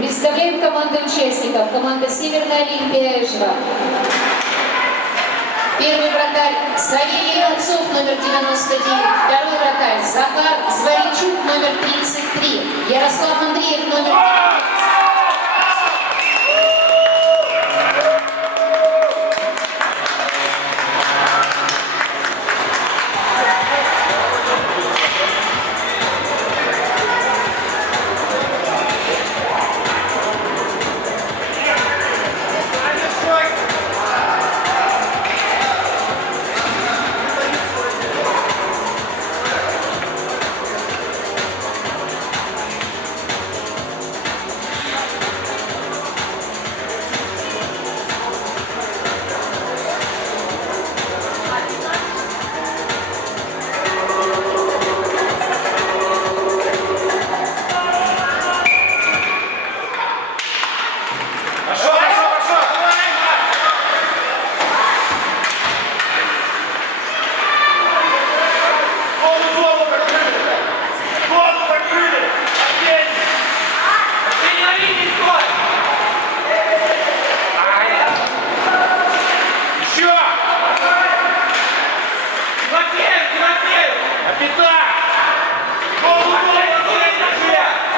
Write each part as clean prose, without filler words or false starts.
Представляем команду участников. Команда «Северная Олимпия» Эжва. Первый вратарь Савелий Рубцов, номер 99. Второй вратарь Захар Зворичук, номер 33. Ярослав Андреев, номер 19.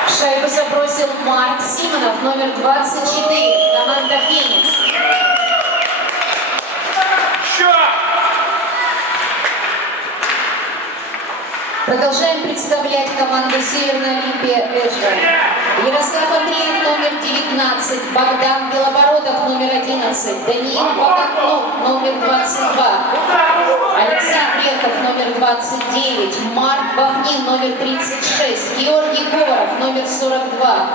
Шайбу забросил Марк Симонов, номер 24, команда «Феникс». Продолжаем представлять команду «Северная Олимпия» Эжва. Ярослав Андреев, номер 19, Богдан Белобородов, номер 11, Даниил Богатнов, номер 22, Александр Рехов, номер 29, Марк Бахнин, номер 36, Георгий Говоров, номер 42,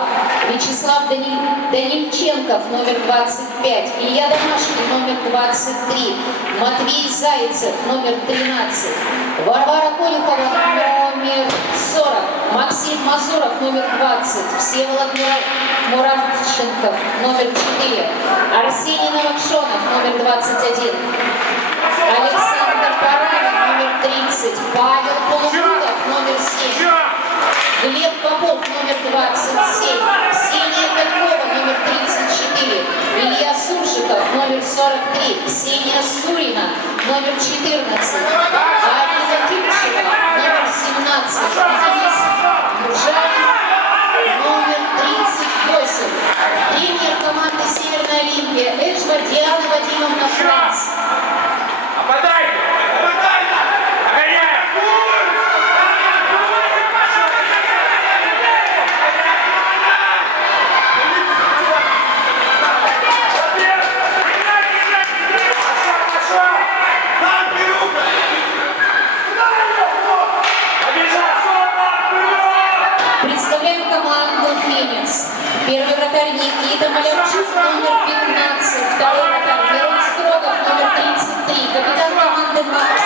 Вячеслав Данильченков, номер 25, Илья Домашний, номер 23, Матвей Зайцев, номер 13, Варвара Конюхова, номер 40, Максим Мазуров, номер 20, Всеволод Муравченков, номер 4, Арсений Новокшонов, номер 21, Александр Паравин, номер 30, Павел Полугудов, номер 7, Глеб Попов, номер 27, Ксения Катькова, номер 34, Илья Суржиков, номер 43, Ксения Сурина, номер 14, Арина Кипчева, номер 17, Денис Мужарин, номер 38. Тренер команды «Северная Олимпия» Эжва Диана Вадимовна Франц. Представляем команду «Феникс». Первый вратарь Никита Малявчук, номер 15. Второй вратарь Мирон Строгов, номер 33. Капитан команды Максим.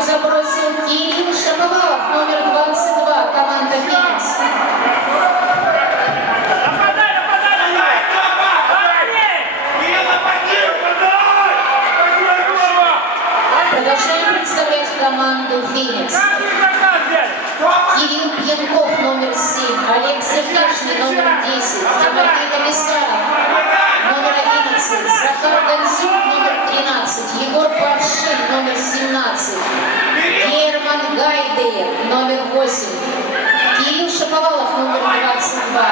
Забросил Кирилл Шаповалов, номер 22, команда «Феникс». Продолжаем представлять команду «Феникс». Кирилл Пьянков, номер 7, Олег Сердечный, номер 10, Тимофей Комиссаров, номер 11, Захар Гонзюк, номер 13, Егор Паршин, номер 17, Герман Гайдеев, номер 8, Кирилл Шаповалов, номер 22,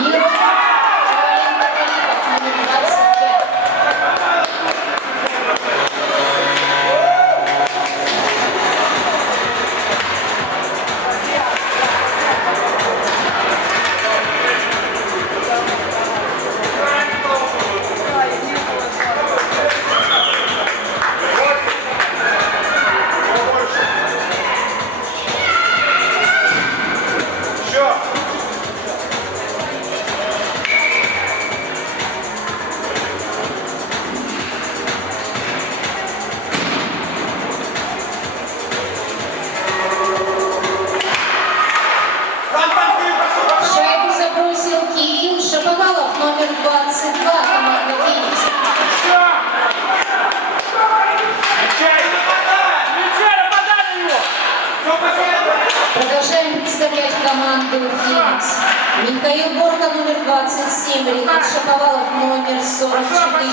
Мирон Калипов, номер 25. Михаил Борка, номер 27, Ренат Шаповалов, номер 44,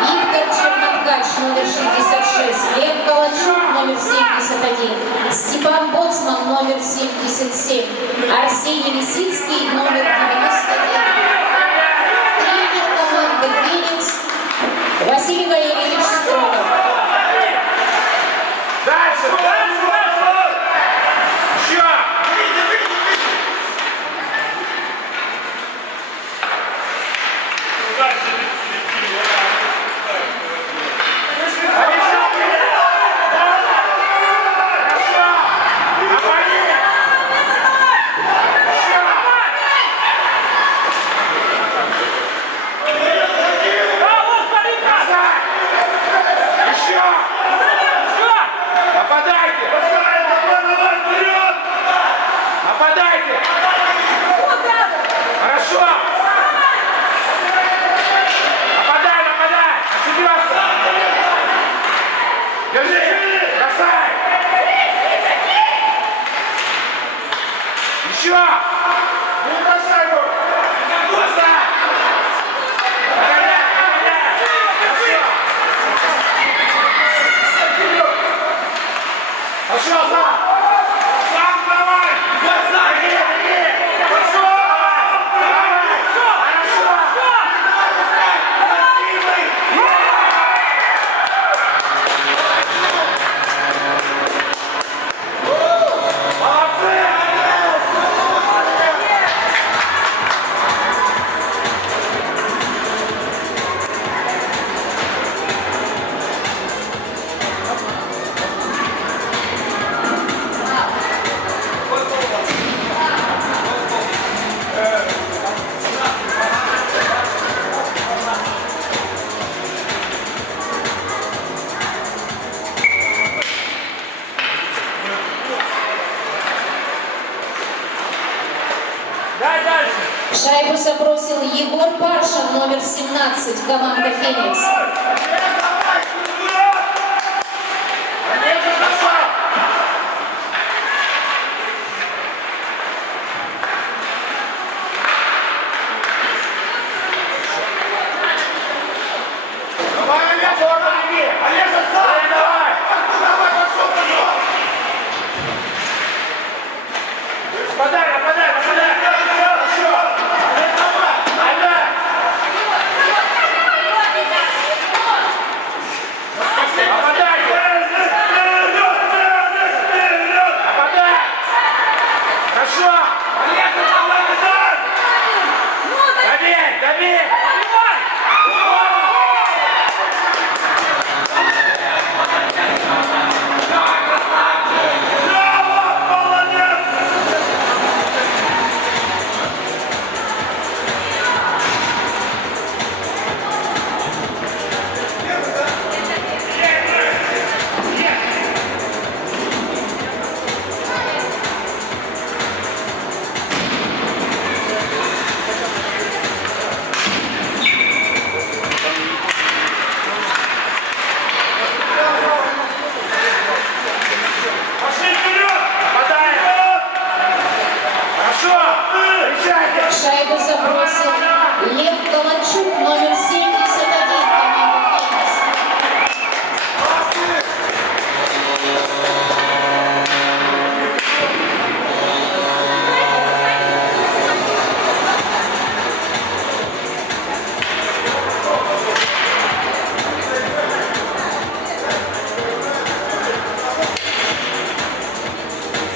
Виктор Черноткач, номер 66, Лев Калачук, номер 71, Степан Боцман, номер 77, Арсений Лисицкий, номер 99. Тренер команды «Феникс» Василий Валерьевич Строгов. Дальше! Еще! Нападайте! Нападайте! Хорошо! Нападай, нападай! Ошибился! Держи! Бросай! Еще! Не бросай его! Бросай! Погоняй, погоняй! Хорошо! Пошел сам! Сам давай! Бросай! Хорошо! Давай! Хорошо! Молодцы! Дай дальше! Шайбу забросил Егор Паршин, номер 17, команда «Феникс». Давай, Олег, бери! Олег, давай! Давай, пошел, пошел! Нападай, нападай, нападай! Еще! Олег! Нападай! Нападай! Хорошо! Олег, нападай! Добей, добей! Пошли вперед! Нападай! Хорошо! Встречайте! Шайбу забросил Лев Калачук, номер 71, команда «Феникс».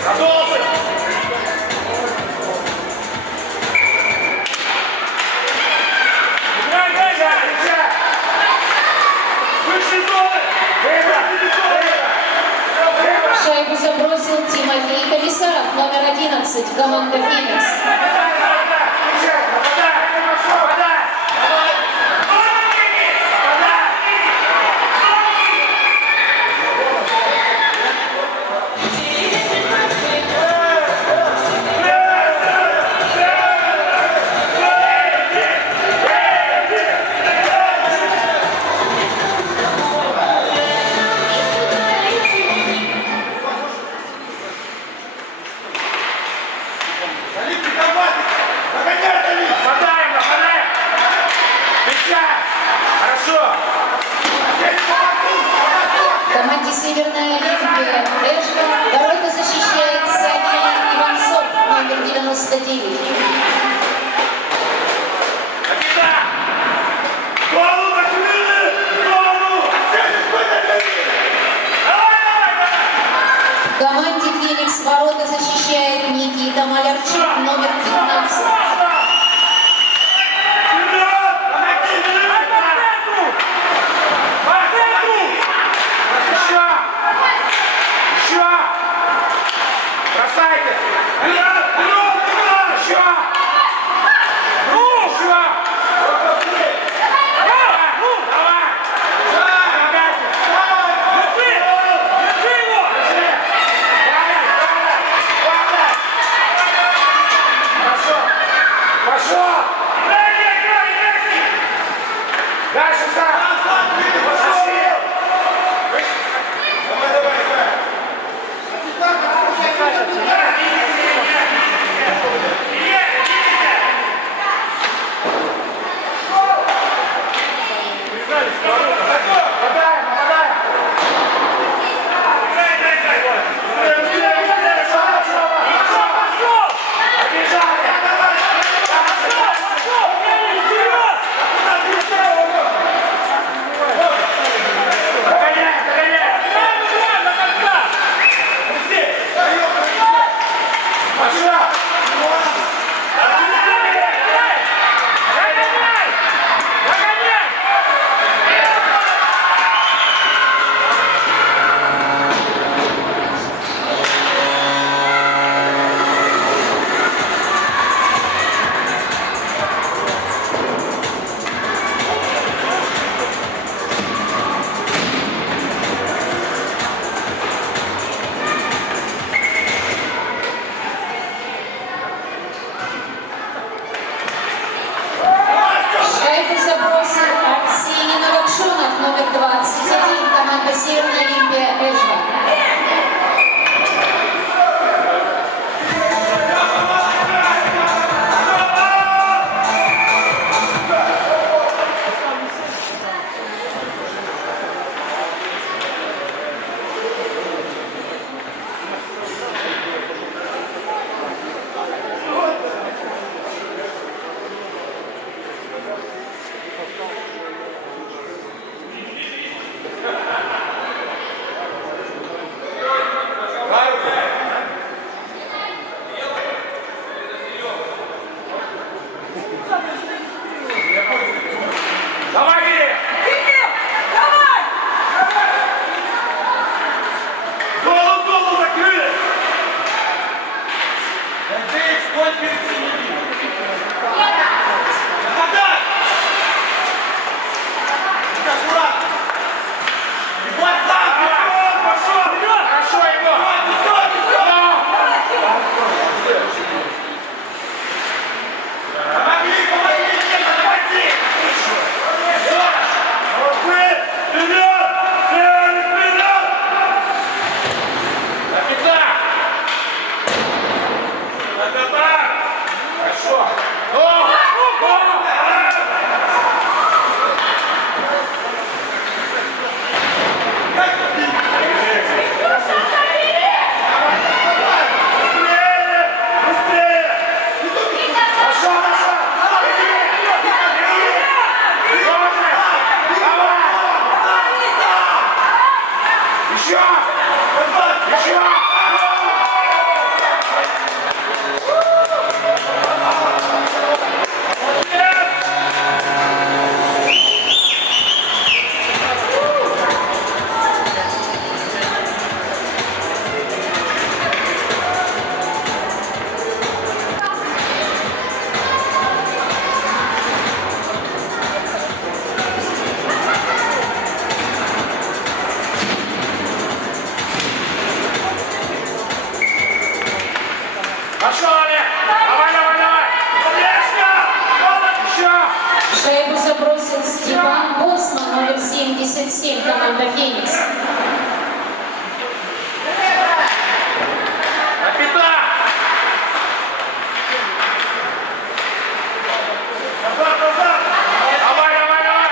Продолжим! Играй, играй, играй! Вышли зоны! Шайбу забросил Тимофей Комиссаров, номер 11, команда «Феникс». Олег, Хорошо. Команде «Северная Олимпия» Эшва ворота защищает Савелий Иванцов, номер 99. Капитан! Голову закрыли! Голову! Команде «Феникс» ворота защищает Никита Малярчук, номер 15. Дальше сам! Шайбу забросил Арсений Новокшонов, номер 21, команда «Северная Олимпия» Эшва. Давай, Кирилл! Голову закрыли! Пошел! Хорошо, Егор! Пошел, Олег! Давай, давай, давай! Еще! Шайбу забросил Степан Боцман, номер 77, команда «Феникс». Капитан! Назад, назад! Давай, давай, давай!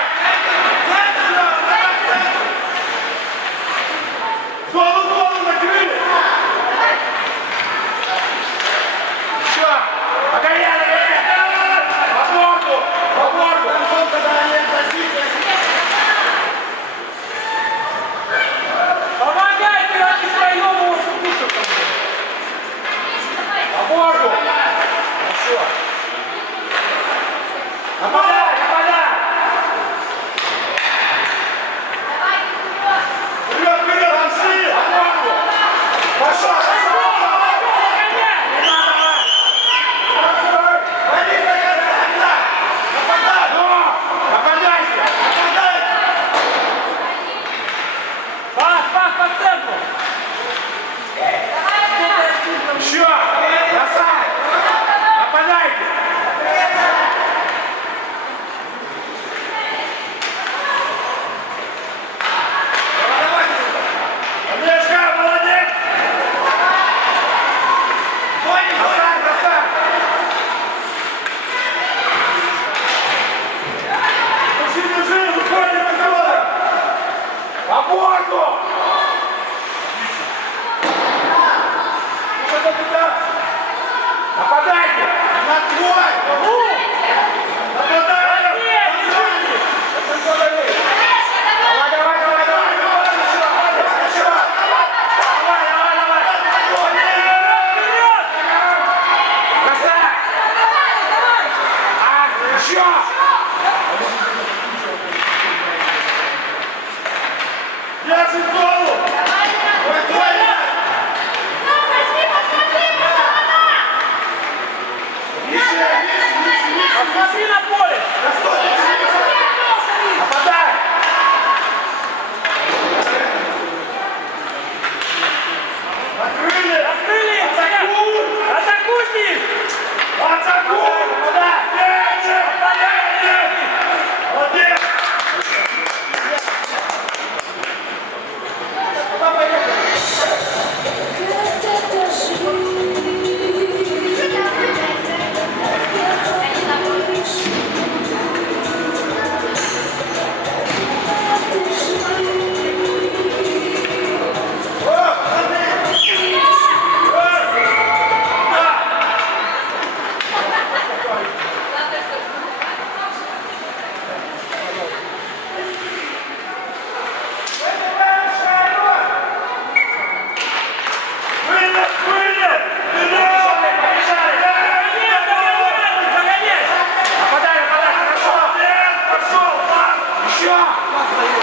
Еще!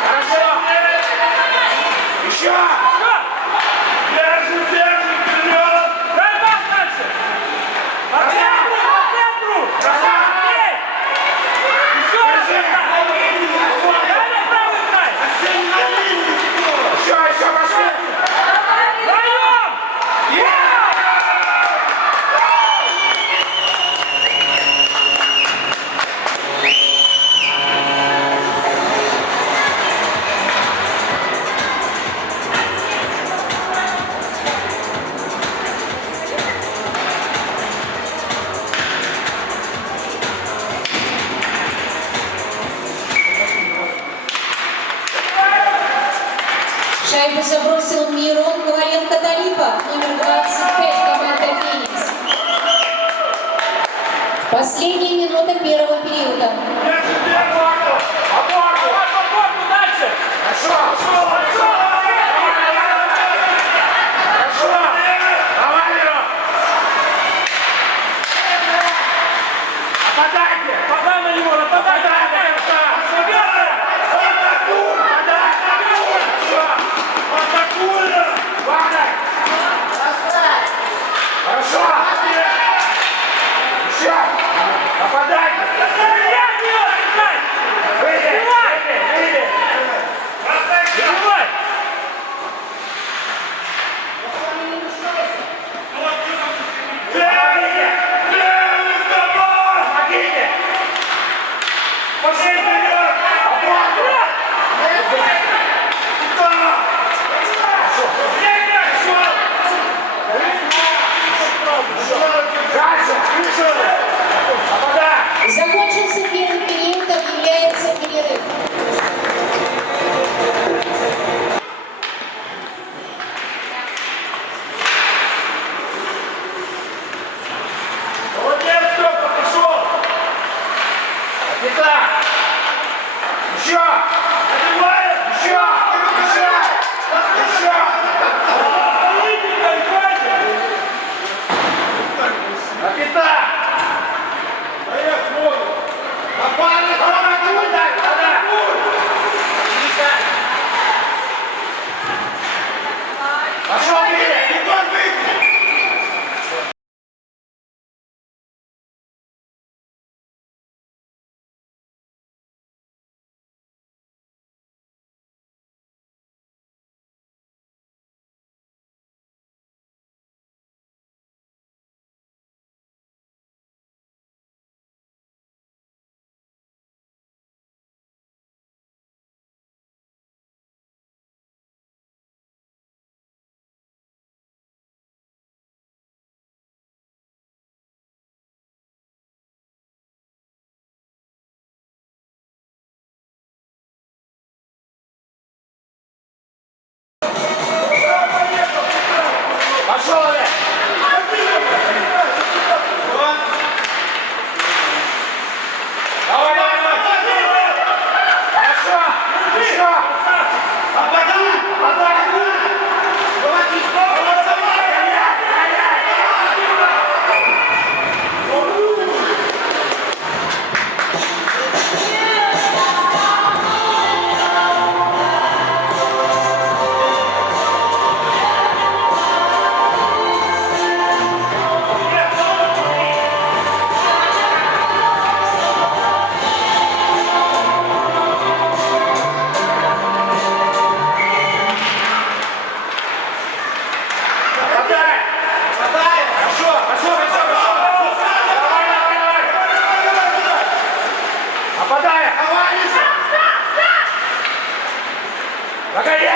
Хорошо! Еще! Держи, держи, вперед! Дай пас дальше! По центру, по центру! Красава! Еще раз Держи! играй! Дай на правый край! Еще пошли! Вдвоем! Шайбу забросил Мирон Коваленко-Талипа, номер 25, команда «Феникс». Последняя минута первого периода. Держи, держи! Оборку! По дальше! Хорошо! Хорошо! Давай, Мирон! Нападайте! Подай на него, нападай! Хорошо! Еще! Нападайте! Стреляй в него, играй! Выйди! Выйди! Забивай! Помогите! Пошли вперед! Обратно! Дальше! Нападай! Закончился первый период, объявляется перерыв. Молодец, Степа, пошел! Капитан! Еще! Забиваем! Еще! Еще! Еще! Капитан! Попали! Попадай! Попадай! Пошел, Миля! Пошел, Олег! Давай, давай, давай! Хорошо! Еще! Попадай! Попадай! Попадай! Попадай! Хорошо! Пошел, пошел, пошел! Давай, давай, давай! Попадай! Погоди!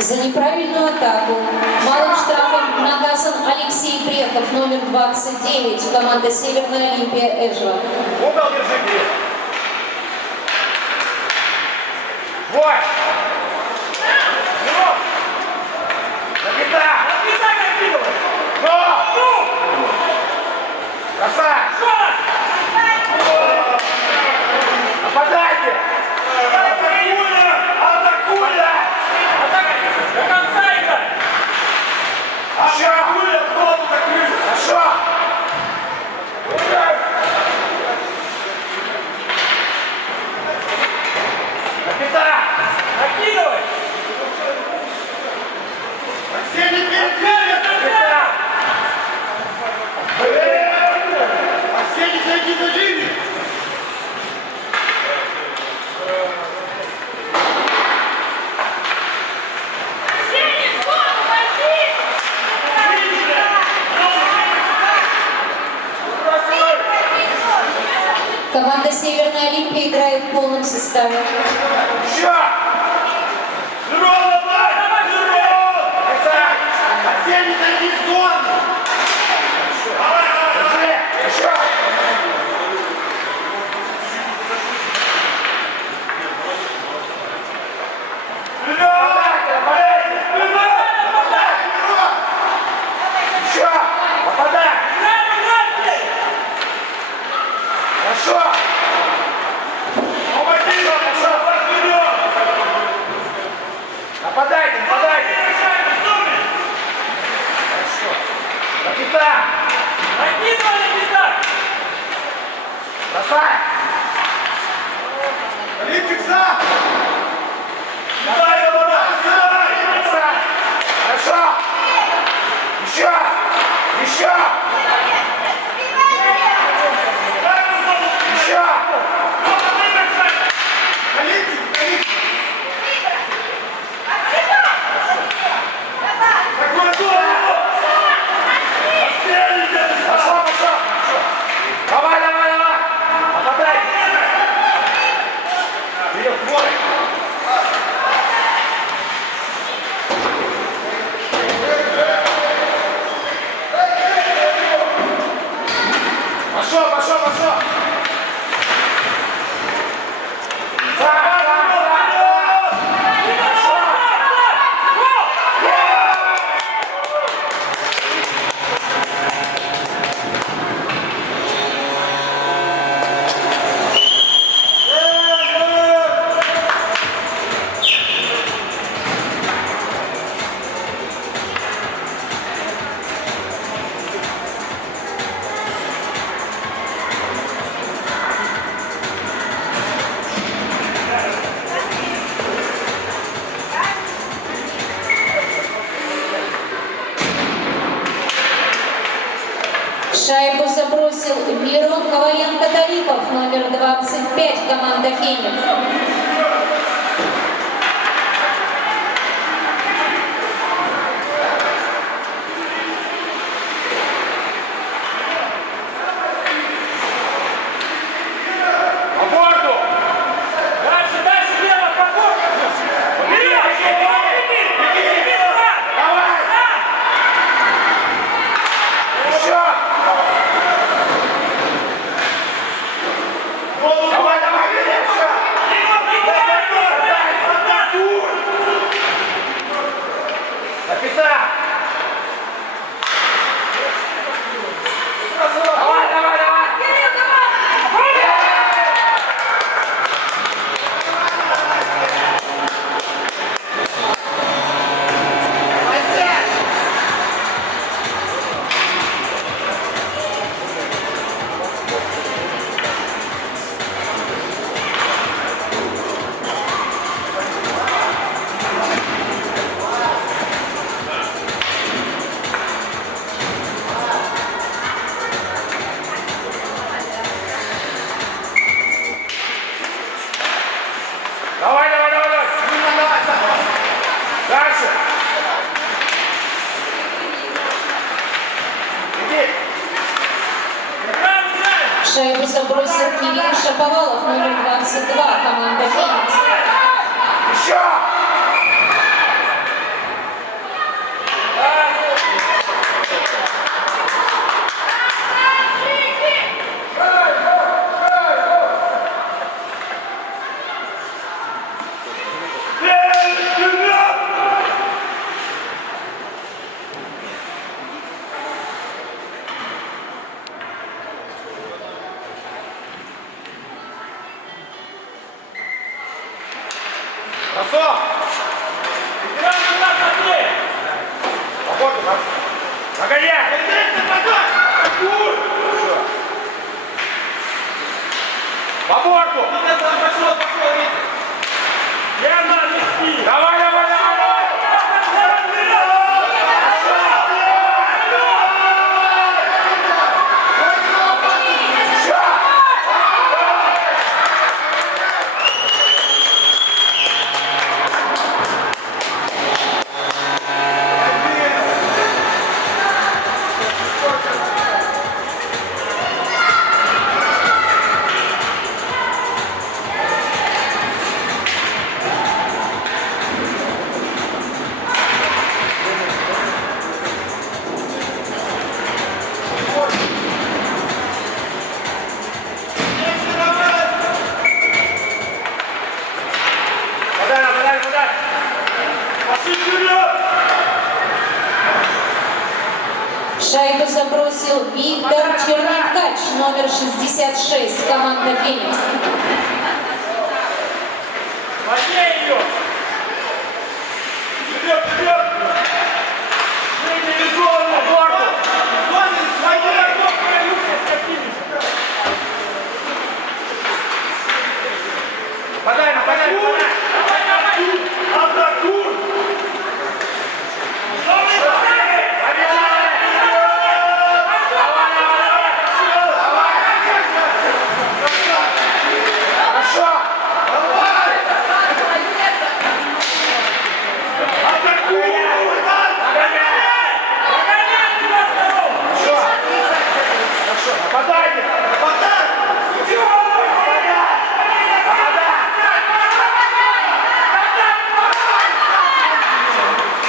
За неправильную атаку малым штрафом наказан Алексей Брехов, номер 29, команда «Северная Олимпия» Эжва. Угол держи, Кирилл. Вот. Ну. Накидай. Накидай, накидывай! Ну. Красавец. Нападайте. Атакуй. Атака! До конца играй! Хорошо. Капитан. Накидывай! Арсений, капитан. Арсений, зайди за линию. Команда «Северная Олимпия» играет в полном составе. Еще. Арсений, зайди в зону. Держи. Еще. Еще. Попадай. Хорошо. Нападайте, нападайте. Хорошо. Капитан. Накидывай, накидай! Бросай. Олимпикса. Давай, бросай. Хорошо. Еще. Еще. Еще. Пошел, пошел. Давай, давай, давай. Попадай. Вперед, твой. Пошел, пошел, пошел. Шайбу забросил Мирон Коваленко-Талипов, номер 25, команда «Феникс». По борту. Дальше, дальше, лево, подбор! Вперед! Беги! Давай. Еще. Давай, давай, бери еще. Капитан. Давай, давай, давай. Давай, давай, давай, давай. Дальше. Иди. Шайбу забросил Кирилл Шаповалов, номер 22, команда «Феникс». Еще. Погоди! По борту! Давай, давай, давай, давай! Подай, подай! Шайбу забросил Виктор Черниткач, номер 66, команда «Феникс». Возьми ее! Вперед, вперед! Цивилизованно! По борту! Подай, подай, подай! Атакуй! Хорошо! Нападайте!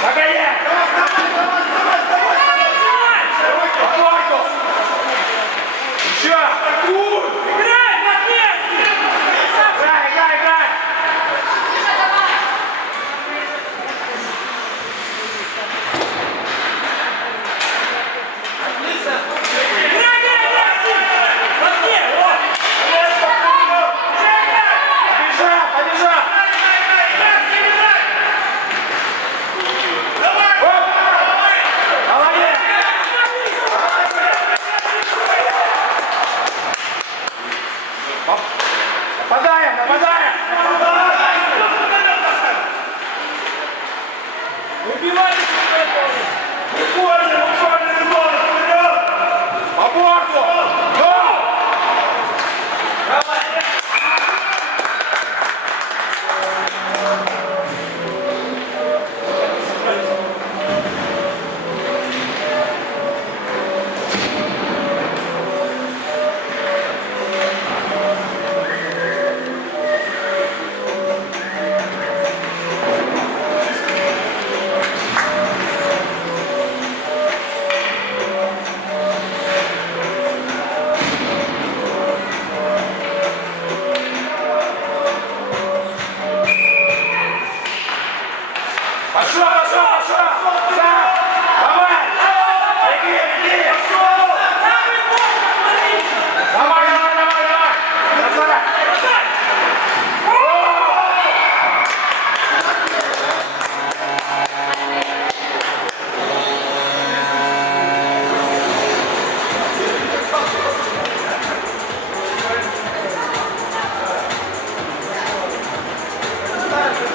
Погоди! По борту! Еще! Играй на месте! Играй, играй, играй! Играй на месте! Возьми! Вот! Побежал, побежал! Оп! Молодец! Нападаем, нападаем! Убивайте! По борту! Гол! Пошел, пошел, пошел! Сам! Давай! Беги, беги! Давай, давай, давай, давай! Красавчик!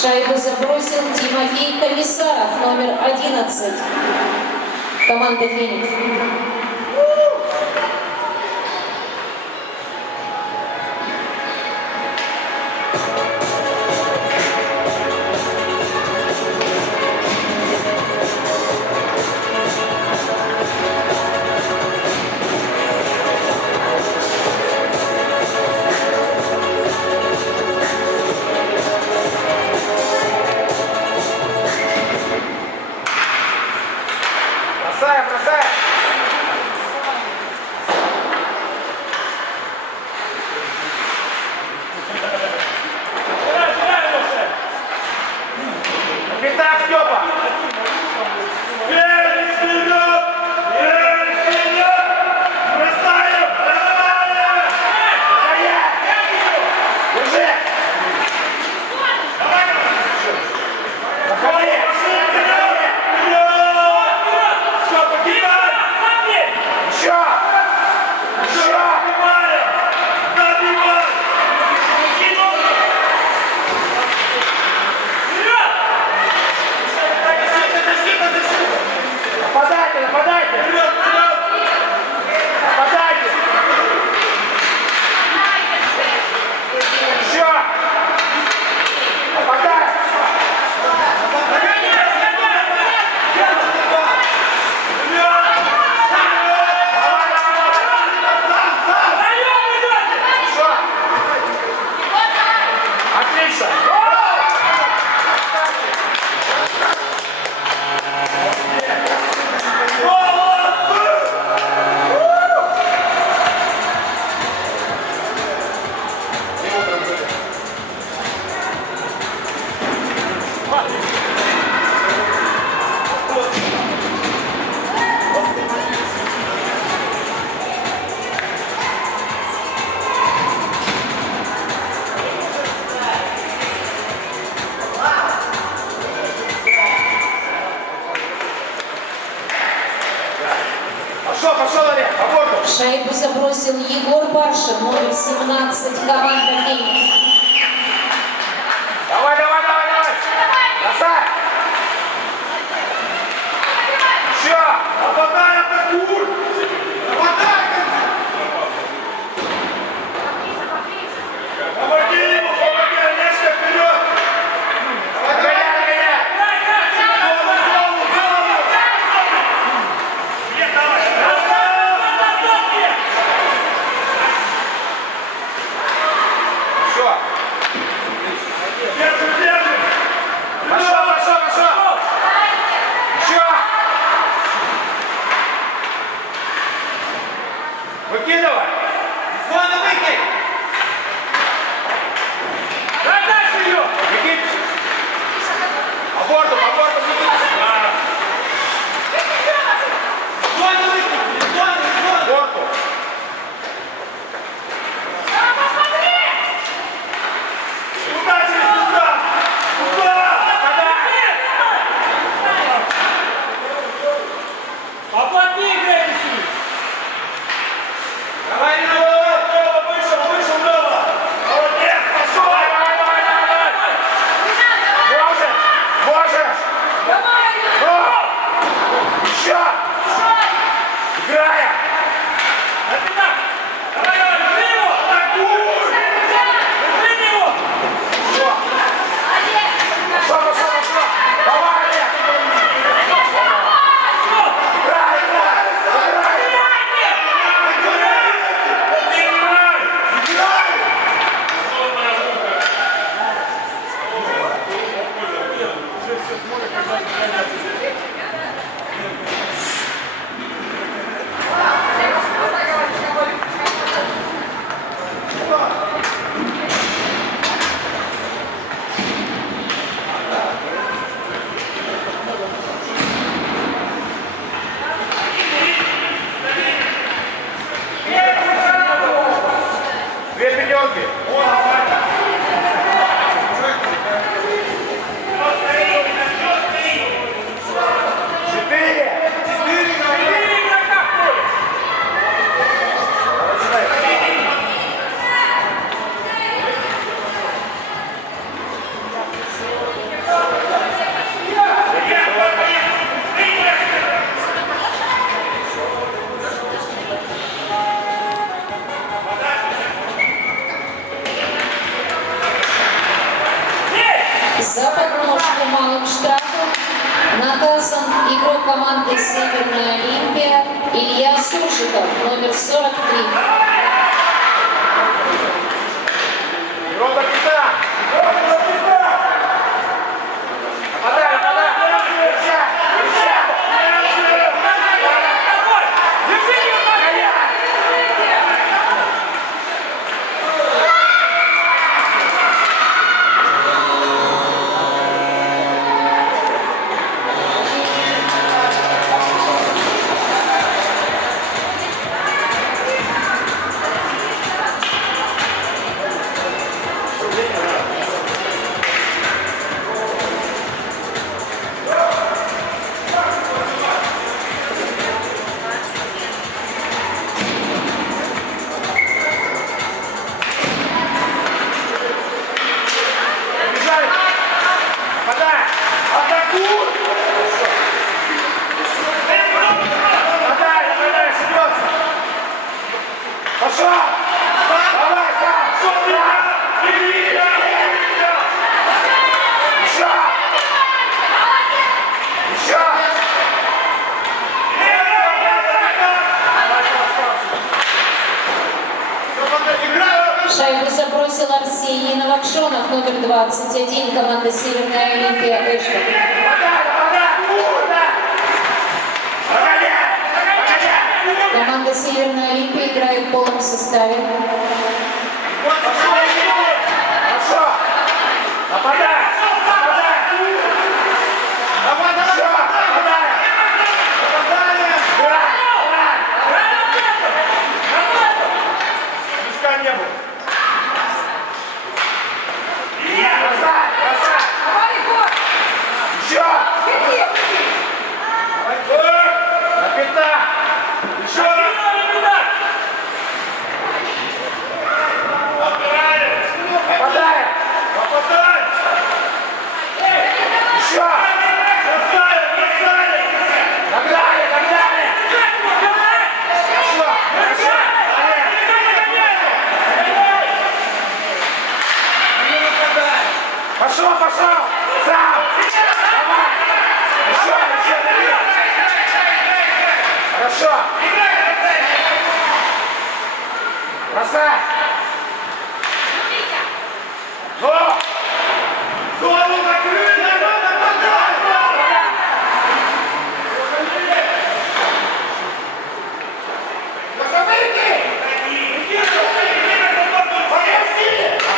Шайбу забросил Тимофей Комиссаров, номер 11, команда «Феникс». Бросаем, бросаем! забросил Егор Паршин, номер 17, команда «Феникс». Давай, давай, давай, давай! Бросай! Еще! Нападай, атакуй! Нападай! Помоги ему, помоги! Олежка, вперед! Догоняй, догоняй! Голову, голову! Нет, давай! Еще! Держи, держи! Пошел, пошел, пошел! Еще! Выкидывай! Зона выкинь! Дай дальше ее! Выкинь! По борту выкинь! Зона выкинь! Зона! По борту! Туда, через туда! Туда! Подай! Оплотни, играйте с ним! Давай, Лёва! Вышел, вышел, Лёва! Молодец! Пошел! Давай, давай, давай, давай! Можешь! Можешь! О! Еще! Играя! Отбегай! Давай, давай, держи его! Держи его! Пошел, пошел, пошел! Давай, Олег! Играй, играй! Играй! Две пятерки! Четыре! Четыре игрока в поле! За подножку малым штрафом наказан игрок команды «Северная Олимпия» Илья Суржиков, номер 43. Рода капитан! Нападай, нападай! Держи! Держи его! Бежали! Нападай! Атакуй! Нападай, нападай, шибется! Пошел! Давай, сам! Еще! Еще! Шайбу забросил Арсений Новокшонов, номер 21, команда «Северная Олимпия» Эшбок. Нападай, нападай! Догоняй! Догоняй! Команда «Северная Олимпия» играет в полном составе. Хорошо! Нападай! Нападай! Нападай! Все! Нападай! Нападай! Играй! Песка не было. Бросай! Бросай! Еще! На пята! Еще раз! Пошел, пошел! Сам! Давай! Еще, дави! Хорошо! Бросай! Ну! Голову закрыли!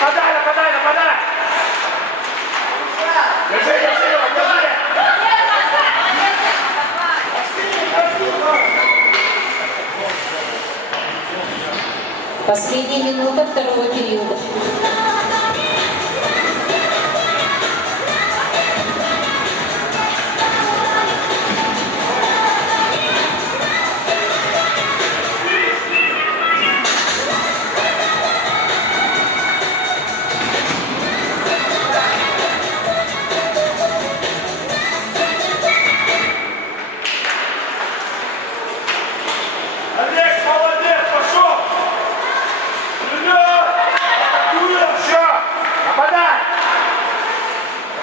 Нападай, нападай, нападай! Держи, держи его, держи! Последняя минута второго периода. Олег, молодец, пошел! Вперед! Атакуем! Еще! Нападай!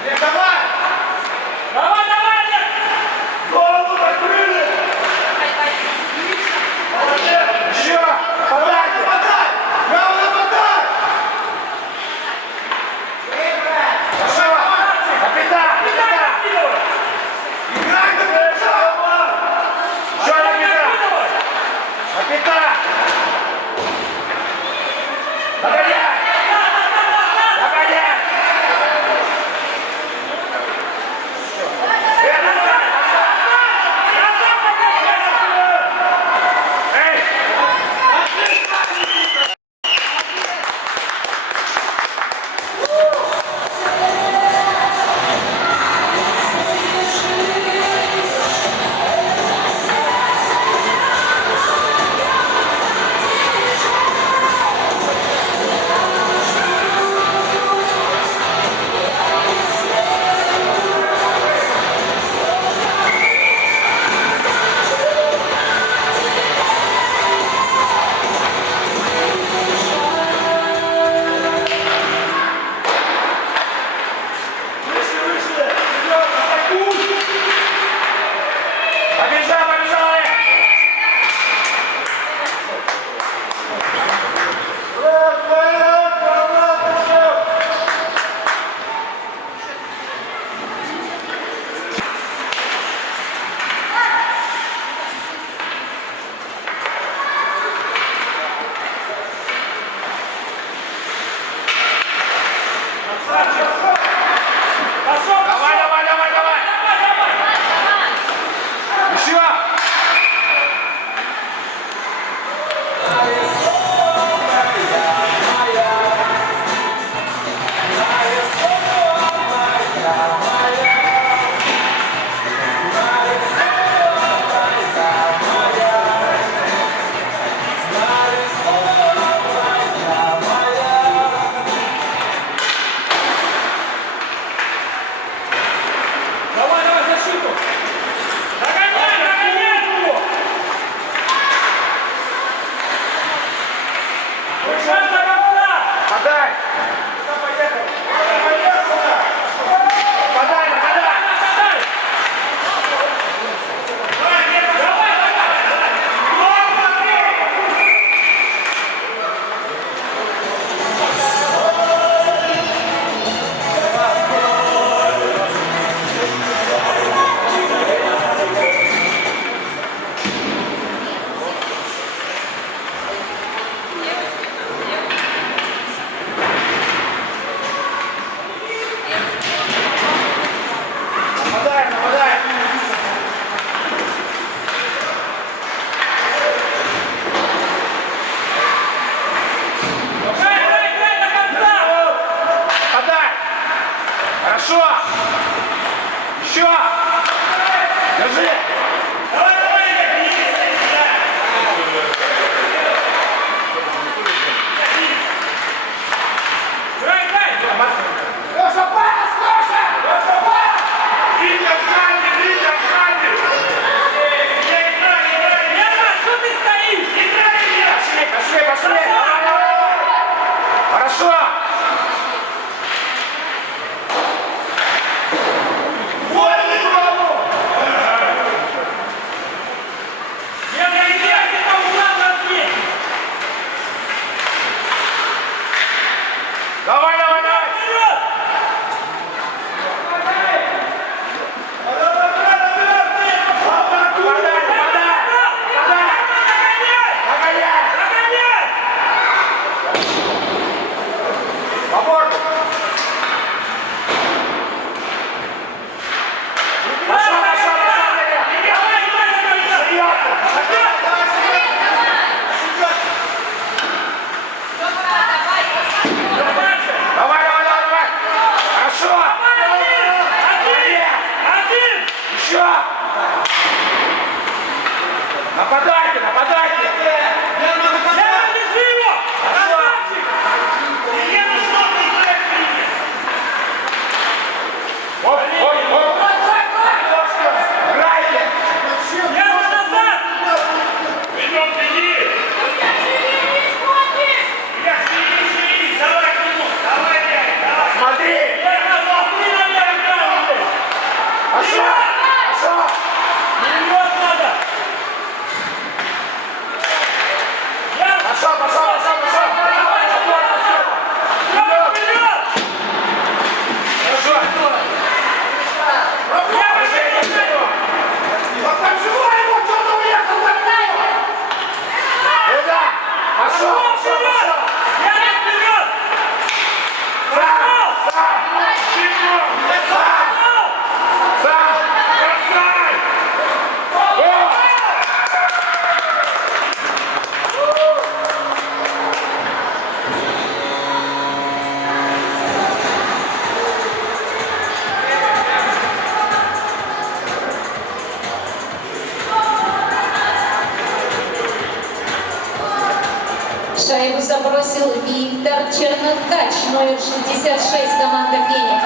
Олег, давай! Давай, давай, Олег! Голову закрыли! Молодец! Еще! Нападай! Нападай! Право нападай! Пошел! Капитан! Капитан! Играй до конца! Еще капитан! Капитан! Догоняй! Догоняй! Эй! Вышли, вышли! Вперед, атакуй! Побежал, побежали! Пошел! Давай, давай, давай, давай! Еще! Давай, давай, защиту! Догоняй, догоняй его! Бежать до конца! Подай! Подай, нападай! Нападай! Давай, давай! Нападай, нападай! Играй, играй до конца! Подай! Хорошо! Еще! Держи! Давай, давай, Игорь! Играй, играй! Леша, пас! Леша! Леша, пас! Витя, сзади! Витя, сзади! Лена, что ты стоишь? Пошли, пошли, пошли! Давай, давай, давай! Хорошо! Шайбу забросил Виктор Черноткач, номер 66, команда «Феникс».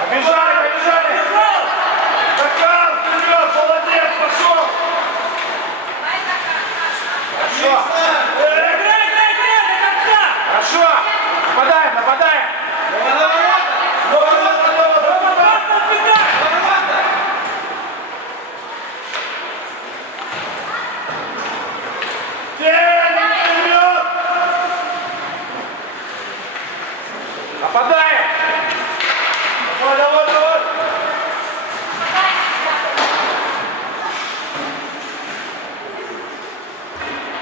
Побежали, побежали! Стакан вперед, молодец, пошел! Хорошо! Хорошо! Нападаем, нападаем! Нападаем! Давай, давай, давай!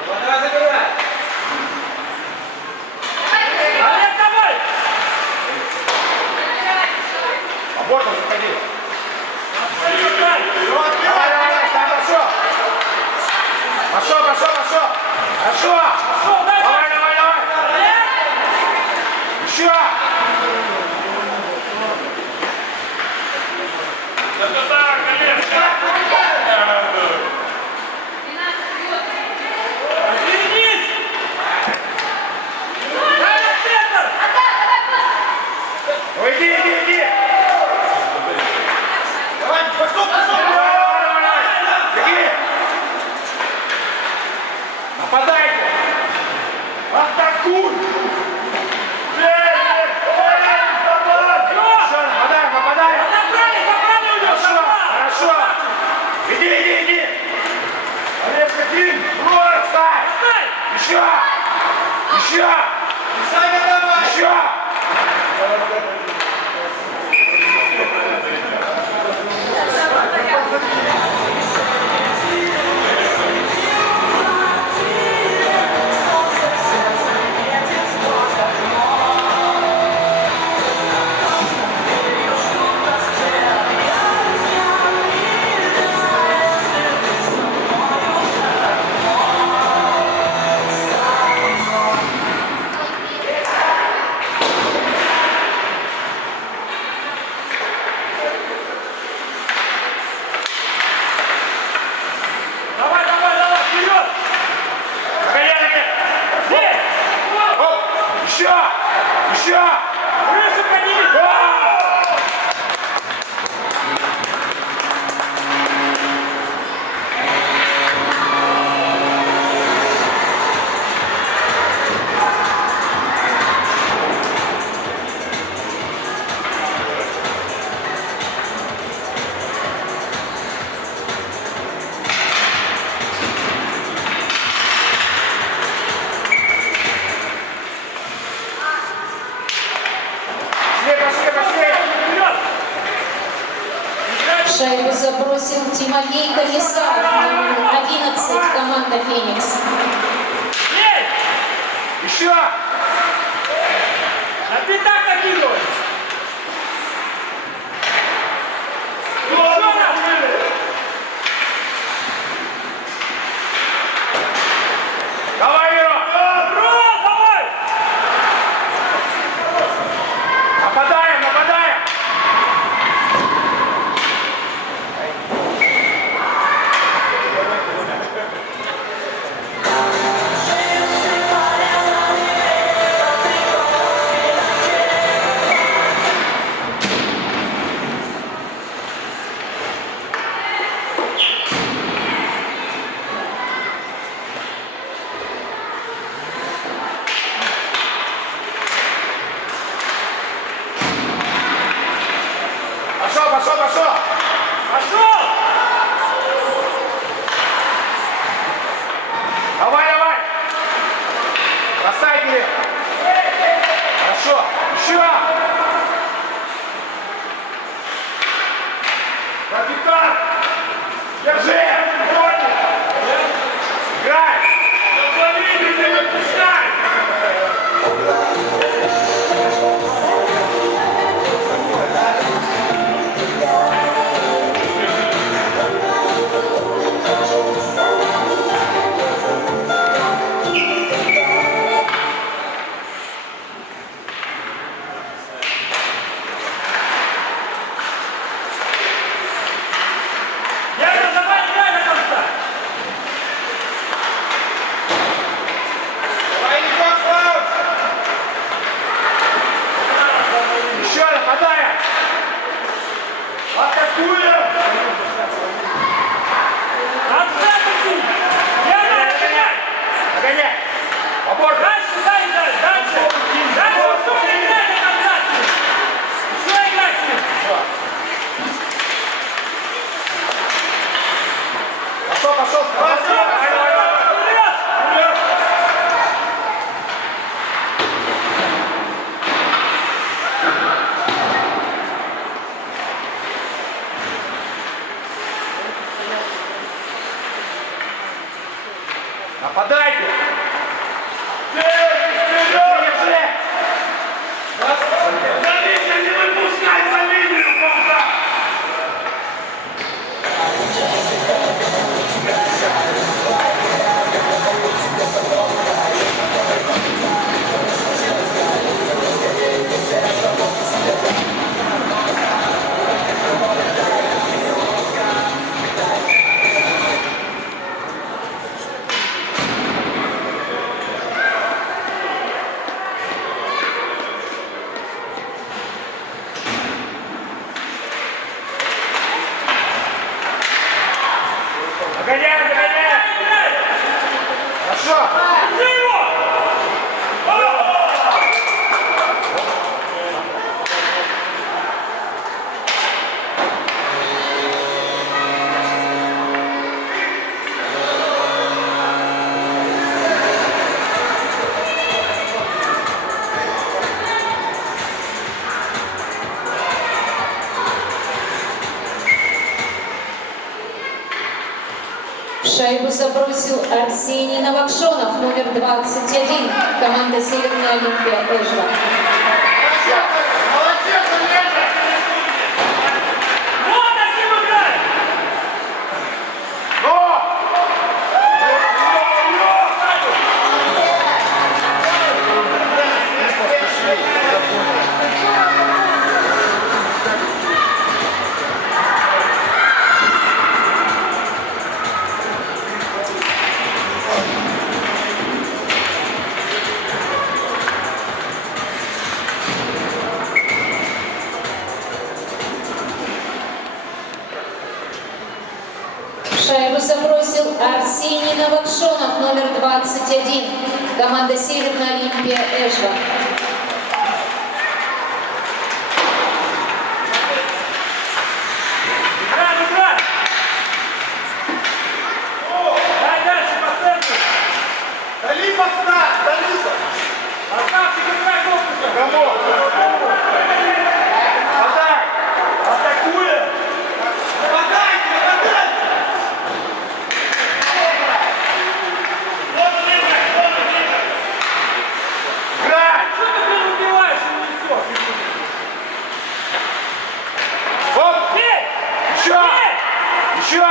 Давай, забирай! Олег, давай! А вот он, заходи! Давай, давай, давай, хорошо! Пошел, пошел, пошел! Хорошо! Давай, давай, давай! Еще! Это так, конечно! Вернись! Дай на центр! Ну иди, иди, иди! Давай, пошел, пошел! Давай, давай, давай! Беги! Нападайте! Атакуй! Нападаем, нападаем! Забрали у него! Хорошо, хорошо! Иди, иди, иди! Олег, один! Бросай! Еще! Еще! Еще! Давай, давай, давай, вперед! Коленки! Здесь! Оп! Еще! Еще! Выше подними! Пошли, пошли, пошли! Вперед! Шайбу забросил Тимофей Комиссаров, номер 11, команда «Феникс». Ей! Еще! На пятак накидывай! Давай, Миро! Рот, давай! Нападаем, нападаем! Нападайте! Держи! Не выпускай за линию, полка! Догоняй, догоняй! Хорошо! Держи его! В шайбу забросил Арсений Новокшонов, номер 21, команда «Северная Олимпия» Эжва. Молодец, Олежа! Вот с ним играй! Но! В шайбу забросил Арсений Новокшонов, номер 21, команда «Северная Олимпия» Эжва. Играй, играй! Дай дальше по центру! Дали поставь! Дали-то! Оставьте, играй корпусом! Кому? Подай! Атакуем! Подайте! Подайте! Играй! Что ты блин убиваешь и не несешь? Оп! Бей! Еще! Бей! Еще!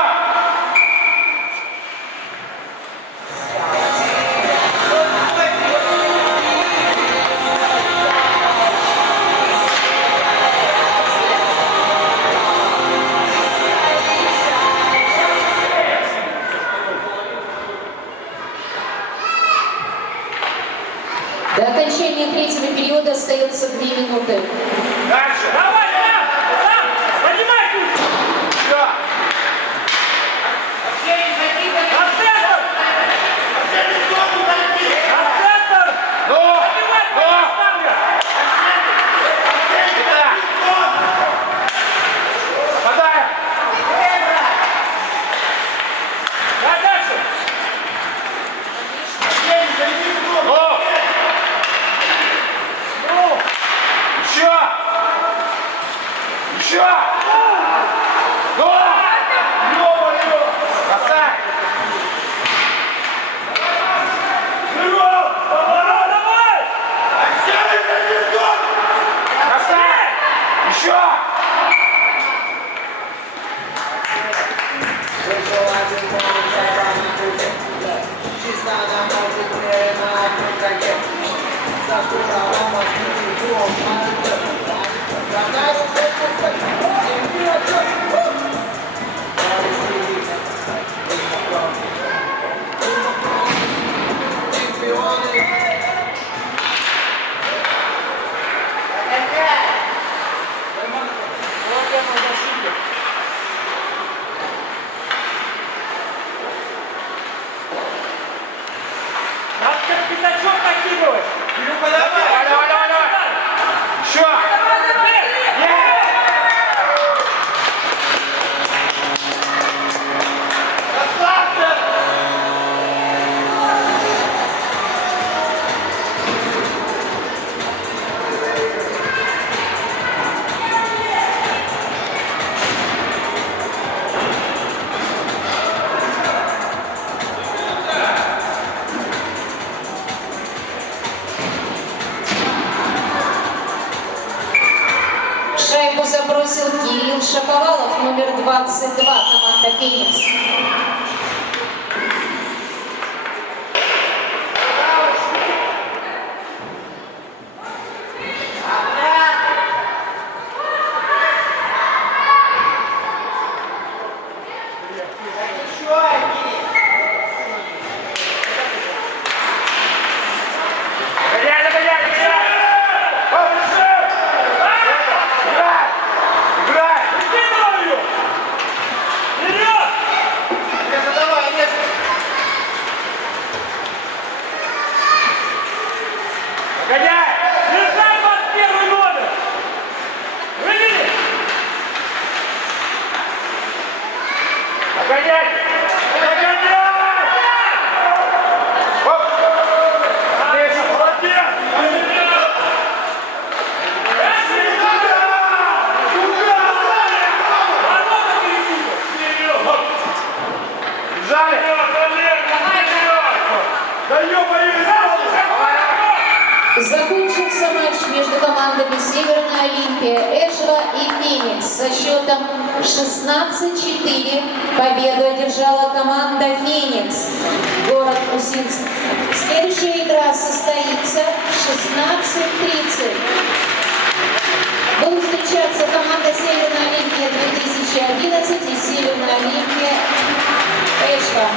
До окончания третьего периода остается 2 минуты. Дальше! Давай, сам! Сам! Поднимай тут! Еще! На центр! На центр! Ну! Поднимай, Ну! поднимай! Да! Подай! Дай дальше! Ну! Ну! Еще! Еще! Ну! Ё-моё! Бросай! Давай, давай! Бросай! Еще! Надо как пятачок накидывать! Давай, давай, давай, давай! Феникс. Гоняй, догоняй, гоняй! Побежи! Играй! Играй! Выкидывай ее! Вперед! Резко давай, резко! Гоняй! Держать 21 номер! Вывели! Догонять! Догоняй! Оп! Здесь! Молодец! Ворота перепутал! Вперед! Бежали! Да ё-моё! Закончился матч между командами Северная Олимпия, Эшла и Феникс. Со счетом 16-4 победу одержала команда Феникс, город Усинск. Следующая игра состоится в 16:30. Будут встречаться команда Северная Олимпия 2011 и Северная Олимпия Эшла.